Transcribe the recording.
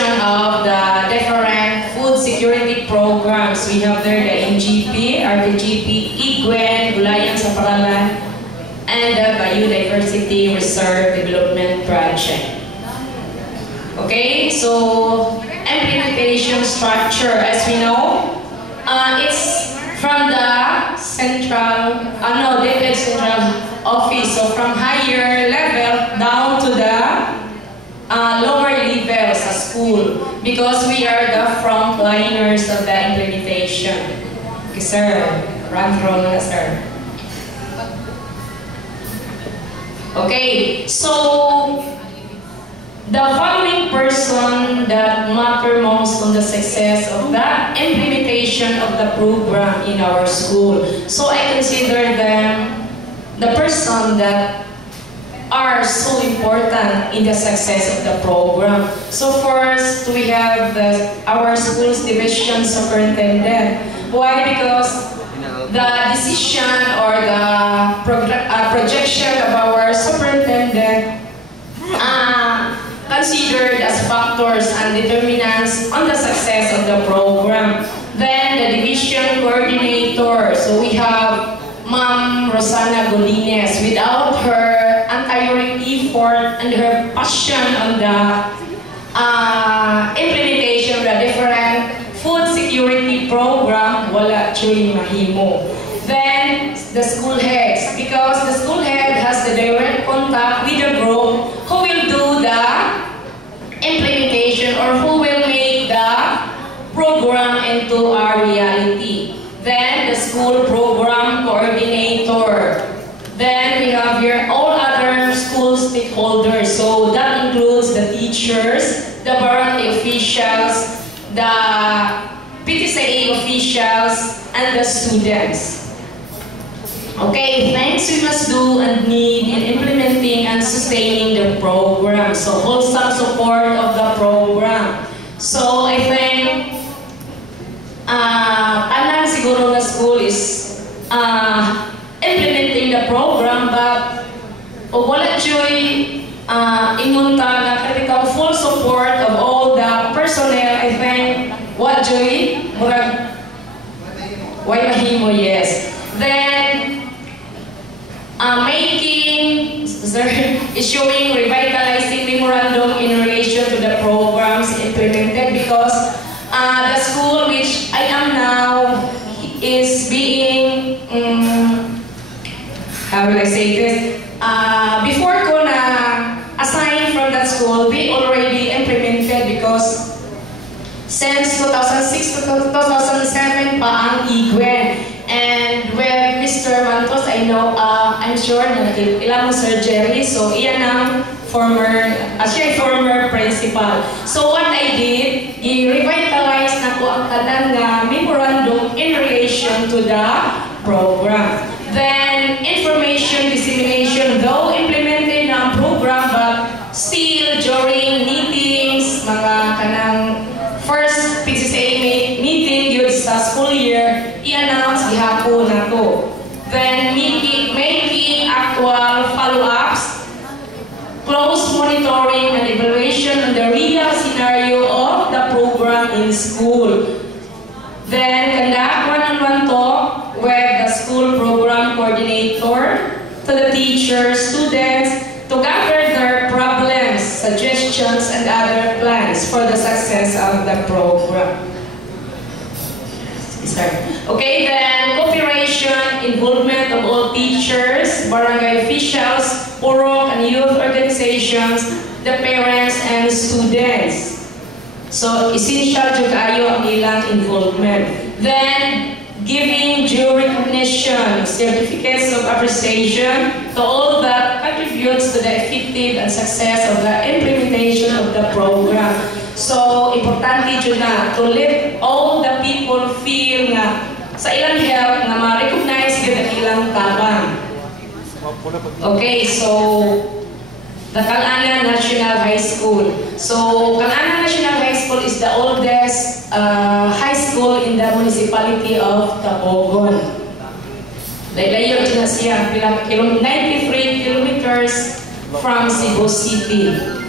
implementation of the different food security programs. We have there the NGP, RTGP, IGWEN, Gulayan sa Paralan, and the Biodiversity Reserve Development Project. Okay, so implementation structure, as we know, it's from the central, DepEd central office, so from higher level down to the lower levels sa school, because we are the frontliners of the implementation. Okay, sir. Run through na, sir. Okay, so the following person that matter most on the success of the implementation of the program in our school. So I consider them the person that are so important in the success of the program. So first, we have our school's division superintendent. Why? Because the decision or the projection of our superintendent considered as factors and determinants on the success of the program. Then the division coordinator. So we have Ma'am Rosana Godinez. Without her untiring effort and her passion on the implementation of the different food security program, wala choy mahimo. Then the school heads, because the school head has the direct contact with the group who will do the implementation or who will make the program into our reality. Then the school program coordinator. Then we have here all other school stakeholders. So that includes the teachers, the barangay officials, the PTSA officials, and the students. Okay, things we must do and need in implementing and sustaining the program. So wholesome support of the program. So I think tanan siguro na school is implementing the program, but wala joy inunta na critical full support of all the personnel. I think what joy murag why mahimo, yes. Then issuing revitalizing memorandum in relation to the programs implemented, because the school which I am now is being how will I say this? Before ko na assign from that school, we already implemented, because since 2006 to 2007 pa ang IGWEN. And with Mr. Mantos, I know, I'm sure na ilang Sir Jerry, so iyan ang former principal. So what I did, i-revitalize na ko ang tanan nga memorandum in relation to the program. Then, information dissemination, though implemented na ang program, but still during meetings, mga kanang first PCCA meeting yun sa school year, i-announce gihapon na ko. Then, making actual follow-ups, close monitoring and evaluation on the real scenario of the program in school. Then, conduct one-on-one talk with the school program coordinator to the teachers, students, to gather their problems, suggestions, and other plans for the success of the program. Okay, then cooperation, involvement of all teachers, barangay officials, purok and youth organizations, the parents and students. So, essential to kayo ang ilang involvement. Then, giving due recognition, certificates of appreciation to all that contributes to the effective and success of the implementation of the program. So, importante dyan na to let all the people feel nga sa ilang help na ma-recognize yun ang ilang tabang. Okay, so, the Calana National High School. So, Calana National High School is the oldest high school in the municipality of Tabogon. Layo na siya, 93 kilometers from Cebu City.